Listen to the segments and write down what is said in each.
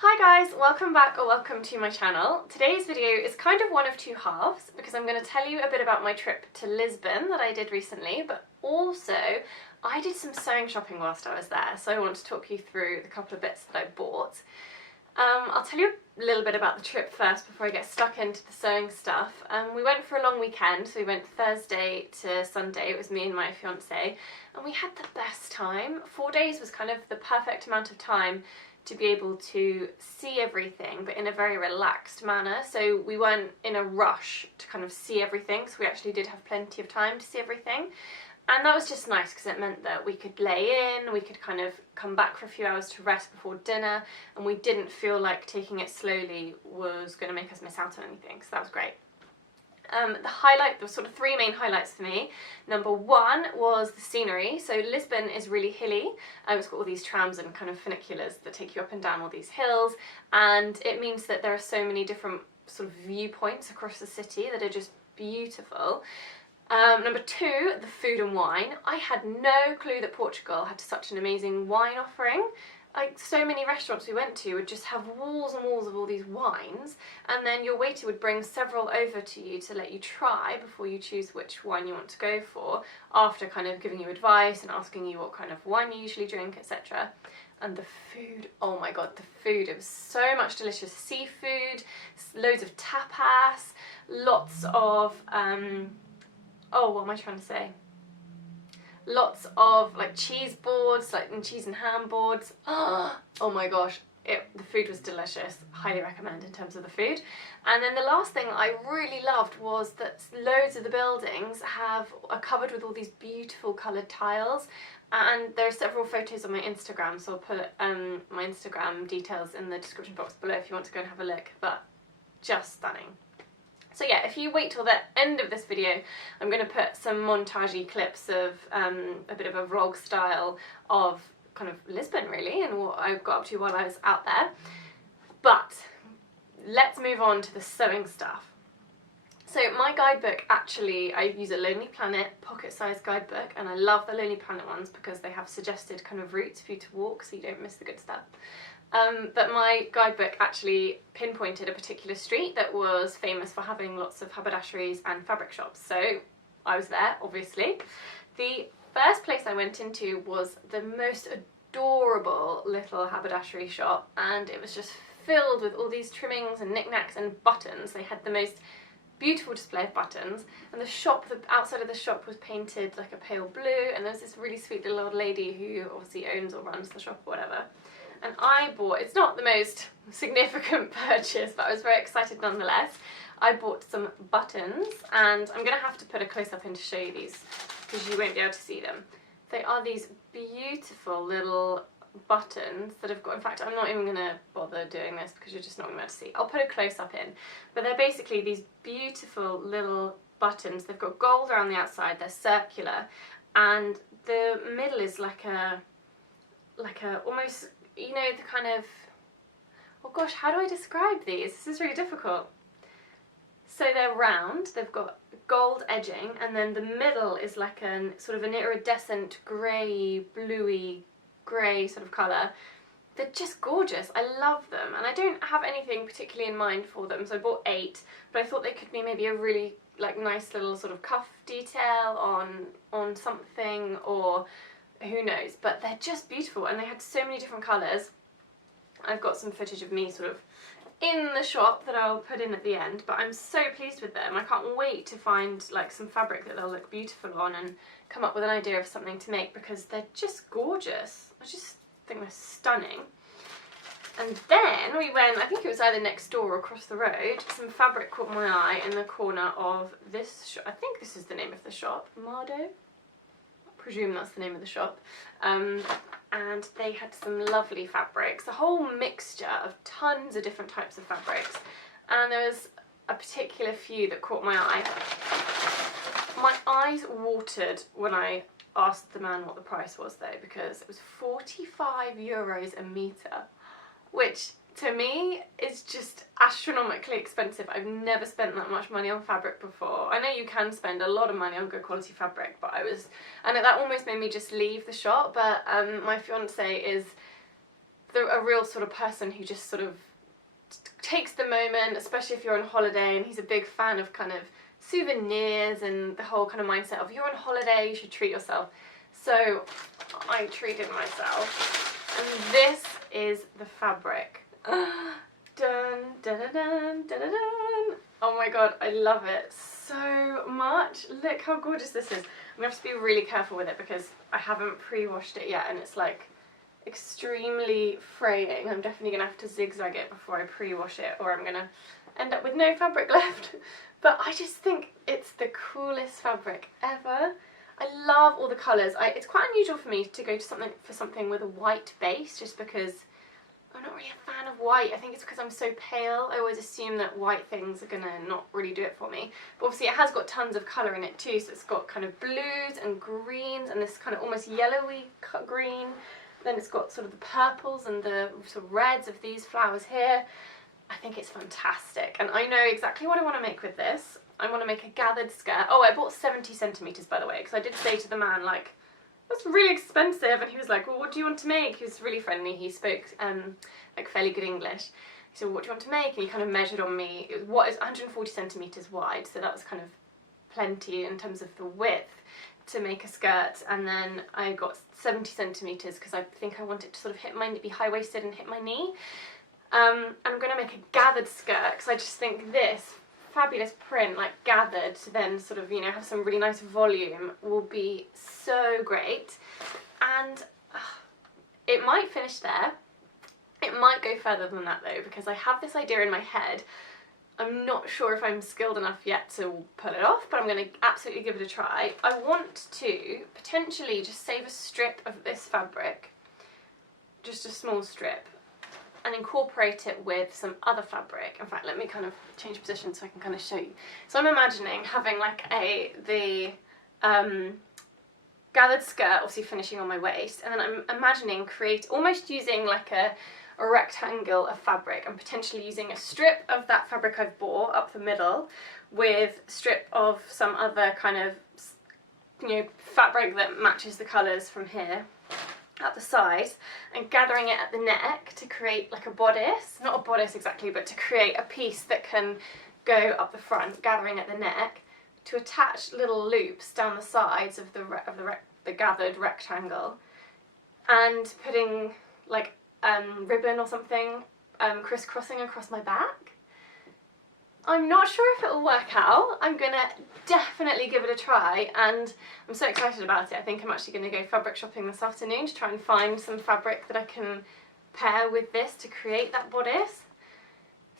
Hi guys, welcome back or welcome to my channel. Today's video is kind of one of two halves because I'm going to tell you a bit about my trip to Lisbon that I did recently, but also I did some sewing shopping whilst I was there, so I want to talk you through the couple of bits that I bought. I'll tell you a little bit about the trip first before I get stuck into the sewing stuff. We went for a long weekend, so we went Thursday to Sunday. It was me and my fiance, and we had the best time. 4 days was kind of the perfect amount of time to be able to see everything, but in a very relaxed manner. So we weren't in a rush to kind of see everything, so we actually did have plenty of time to see everything. And that was just nice because it meant that we could lay in, we could kind of come back for a few hours to rest before dinner, and we didn't feel like taking it slowly was going to make us miss out on anything, so that was great. There were sort of three main highlights for me. Number one was the scenery. So Lisbon is really hilly. It's got all these trams and kind of funiculars that take you up and down all these hills, and it means that there are so many different sort of viewpoints across the city that are just beautiful. Number two, the food and wine. I had no clue that Portugal had such an amazing wine offering. Like, so many restaurants we went to would just have walls and walls of all these wines, and then your waiter would bring several over to you to let you try before you choose which wine you want to go for, after kind of giving you advice and asking you what kind of wine you usually drink, etc. And the food, oh my god, the food, it was so much delicious seafood, loads of tapas, lots of, what am I trying to say? Lots of like cheese boards, like cheese and ham boards. Oh my gosh, the food was delicious. Highly recommend in terms of the food. And then the last thing I really loved was that loads of the buildings are covered with all these beautiful coloured tiles. And there are several photos on my Instagram, so I'll put my Instagram details in the description box below if you want to go and have a look. But just stunning. So yeah, if you wait till the end of this video, I'm going to put some montagey clips of a bit of a vlog style of kind of Lisbon really, and what I got up to while I was out there. But let's move on to the sewing stuff. So my guidebook, actually, I use a Lonely Planet pocket-sized guidebook, and I love the Lonely Planet ones because they have suggested kind of routes for you to walk so you don't miss the good stuff. But my guidebook actually pinpointed a particular street that was famous for having lots of haberdasheries and fabric shops, so I was there, obviously. The first place I went into was the most adorable little haberdashery shop, and it was just filled with all these trimmings and knickknacks and buttons. They had the most beautiful display of buttons, and the outside of the shop was painted like a pale blue, and there was this really sweet little old lady who obviously owns or runs the shop or whatever. And I bought, it's not the most significant purchase, but I was very excited nonetheless. I bought some buttons, and I'm going to have to put a close-up in to show you these because you won't be able to see them. They are these beautiful little buttons that have got, in fact I'm not even going to bother doing this because you're just not going to be able to see. I'll put a close-up in, but they're basically these beautiful little buttons. They've got gold around the outside, they're circular, and the middle is like a almost, you know, the kind of, oh gosh, how do I describe these? This is really difficult. So they're round, they've got gold edging, and then the middle is like a sort of an iridescent grey, bluey, grey sort of colour. They're just gorgeous. I love them, and I don't have anything particularly in mind for them, so I bought 8, but I thought they could be maybe a really like nice little sort of cuff detail on something, or who knows, but they're just beautiful, and they had so many different colours. I've got some footage of me sort of in the shop that I'll put in at the end, but I'm so pleased with them. I can't wait to find like some fabric that they'll look beautiful on and come up with an idea of something to make, because they're just gorgeous. I just think they're stunning. And then we went, I think it was either next door or across the road, some fabric caught my eye in the corner of this shop. I think this is the name of the shop, Mardo? Presume that's the name of the shop, and they had some lovely fabrics, a whole mixture of tons of different types of fabrics, and there was a particular few that caught my eye. My eyes watered when I asked the man what the price was though, because it was €45 a metre, which to me is just astronomically expensive. I've never spent that much money on fabric before. I know you can spend a lot of money on good quality fabric, but and that almost made me just leave the shop, but my fiance is a real sort of person who just sort of takes the moment, especially if you're on holiday, and he's a big fan of kind of souvenirs and the whole kind of mindset of you're on holiday, you should treat yourself. So I treated myself, and this is the fabric. Dun, dun, dun, dun, dun, dun, dun. Oh my god, I love it so much. Look how gorgeous this is. I'm gonna have to be really careful with it because I haven't pre-washed it yet, and it's like extremely fraying. I'm definitely gonna have to zigzag it before I pre-wash it, or I'm gonna end up with no fabric left. But I just think it's the coolest fabric ever. I love all the colours. It's quite unusual for me to go to something with a white base, just because I'm not really a fan of white. I think it's because I'm so pale. I always assume that white things are gonna not really do it for me. But obviously it has got tons of colour in it too, so it's got kind of blues and greens and this kind of almost yellowy green. Then it's got sort of the purples and the sort of reds of these flowers here. I think it's fantastic, and I know exactly what I want to make with this. I want to make a gathered skirt. Oh, I bought 70 centimetres by the way, because I did say to the man, like, that's really expensive, and he was like, well, what do you want to make? He was really friendly. He spoke like fairly good English. He said, well, what do you want to make? And he kind of measured on me. It was 140 centimetres wide, so that was kind of plenty in terms of the width to make a skirt. And then I got 70 centimetres because I think I want it to sort of be high-waisted and hit my knee. And I'm going to make a gathered skirt because I just think this fabulous print, like gathered, to then sort of, you know, have some really nice volume will be so great. And it might finish there. It might go further than that though, because I have this idea in my head. I'm not sure if I'm skilled enough yet to pull it off, but I'm going to absolutely give it a try. I want to potentially just save a strip of this fabric, just a small strip, and incorporate it with some other fabric. In fact, let me kind of change position so I can kind of show you. So I'm imagining having like the gathered skirt obviously finishing on my waist, and then I'm imagining almost using like a rectangle of fabric and potentially using a strip of that fabric I've bought up the middle with a strip of some other kind of, you know, fabric that matches the colours from here at the side, and gathering it at the neck to create like a bodice, not a bodice exactly, but to create a piece that can go up the front, gathering at the neck, to attach little loops down the sides of the gathered rectangle, and putting like ribbon or something crisscrossing across my back. I'm not sure if it'll work out. I'm gonna definitely give it a try, and I'm so excited about it. I think I'm actually gonna go fabric shopping this afternoon to try and find some fabric that I can pair with this to create that bodice.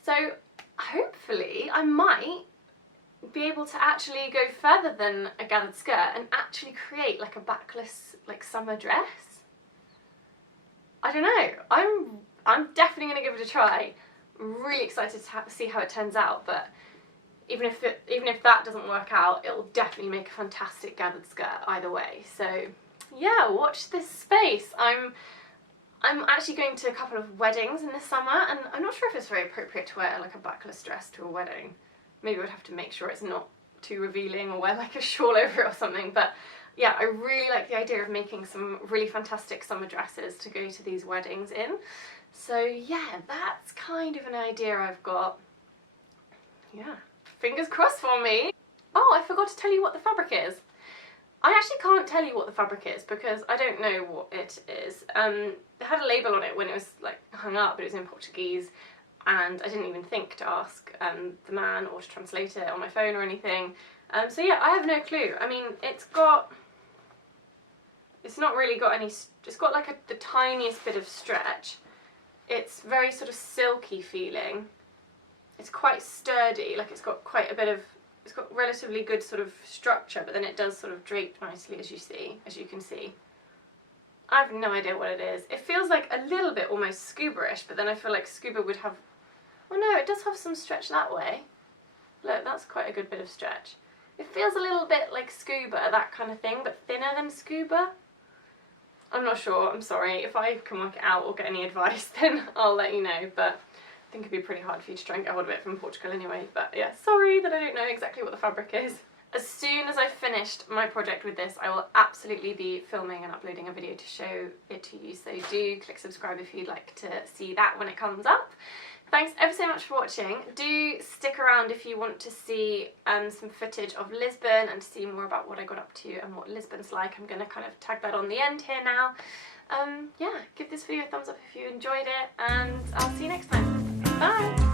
So hopefully I might be able to actually go further than a gathered skirt and actually create like a backless like summer dress. I don't know. I'm definitely gonna give it a try. Really excited to see how it turns out, but even if that doesn't work out, it'll definitely make a fantastic gathered skirt either way. So yeah, watch this space. I'm actually going to a couple of weddings in the summer, and I'm not sure if it's very appropriate to wear like a backless dress to a wedding. Maybe I would have to make sure it's not too revealing, or wear like a shawl over it or something. But yeah, I really like the idea of making some really fantastic summer dresses to go to these weddings in. So yeah, that's kind of an idea I've got. Yeah, fingers crossed for me. Oh, I forgot to tell you what the fabric is. I actually can't tell you what the fabric is because I don't know what it is. It had a label on it when it was like hung up, but it was in Portuguese, and I didn't even think to ask the man or to translate it on my phone or anything. So yeah, I have no clue. I mean, it's not really got any, it's got like the tiniest bit of stretch. It's very sort of silky feeling. It's quite sturdy, like it's got quite a bit of, it's got relatively good sort of structure, but then it does sort of drape nicely, as you can see. I have no idea what it is. It feels like a little bit almost scuba-ish, but then I feel like scuba would have, oh no, it does have some stretch that way. Look, that's quite a good bit of stretch. It feels a little bit like scuba, that kind of thing, but thinner than scuba. I'm not sure, I'm sorry. If I can work it out or get any advice, then I'll let you know, but I think it'd be pretty hard for you to try and get hold of it from Portugal anyway. But yeah, sorry that I don't know exactly what the fabric is. As soon as I've finished my project with this, I will absolutely be filming and uploading a video to show it to you, so do click subscribe if you'd like to see that when it comes up. Thanks ever so much for watching. Do stick around if you want to see some footage of Lisbon and to see more about what I got up to and what Lisbon's like. I'm going to kind of tag that on the end here now. Yeah, give this video a thumbs up if you enjoyed it, and I'll see you next time. Bye!